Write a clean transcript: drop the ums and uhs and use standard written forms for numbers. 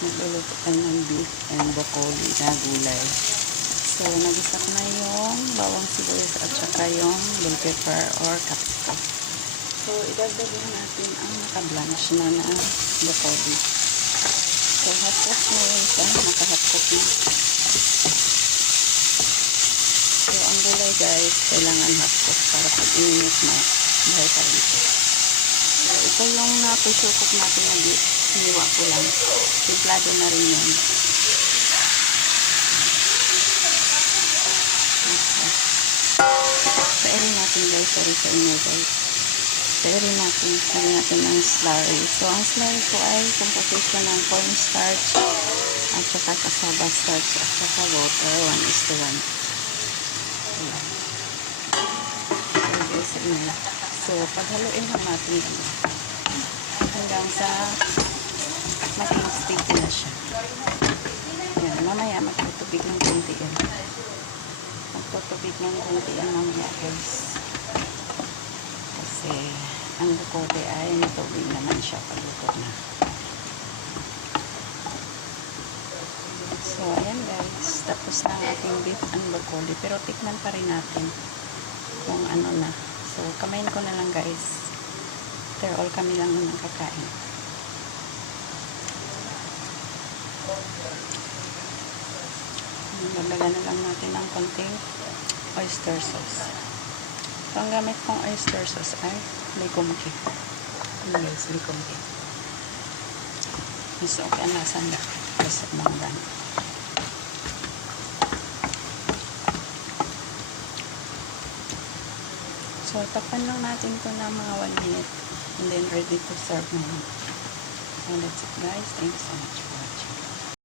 Nagluluto tayo ng beef and broccoli na gulay. So, nagisa ko na yung bawang sibuyas at saka yung bell pepper or capsicum. So, idagdag na natin ang naka-blanch na broccoli. So, hot cook na yun siya. Naka-hot cook na. So, ang gulay guys, kailangan hot cook para pag ininit na buhay pa rin ito. So, ito yung na-pressure cook natin na beef. Hiniwa ko lang. Timplado na rin yun. Pairin natin guys. Sorry sa inyo guys. Pairin natin. Pairin natin ng slurry. So, ang slurry ko ay composition ng cornstarch at saka cassava starch at saka water. 1:1. So, paghaluin lang natin hanggang sa maging sticky na siya. Yan, mamaya magtutubig ng konti yan. Magtutubig ng konti yan mamaya guys. Kasi ang broccoli ay natubig naman siya pagluto na. So, ayan guys. Tapos na ang ating beef and broccoli. Pero tikman pa rin natin kung ano na. So, kamayin ko na lang guys. After all, kami lang naman kakain. Lagyan na lang natin ng konting oyster sauce. So, ang gamit kong oyster sauce ay likumki. Guys, likumki. Mas okay ang lasa na. Basta mga ganun. So, takpan lang natin ito na mga 1 minute and then ready to serve na yun. So, that's it guys. Thank you so much.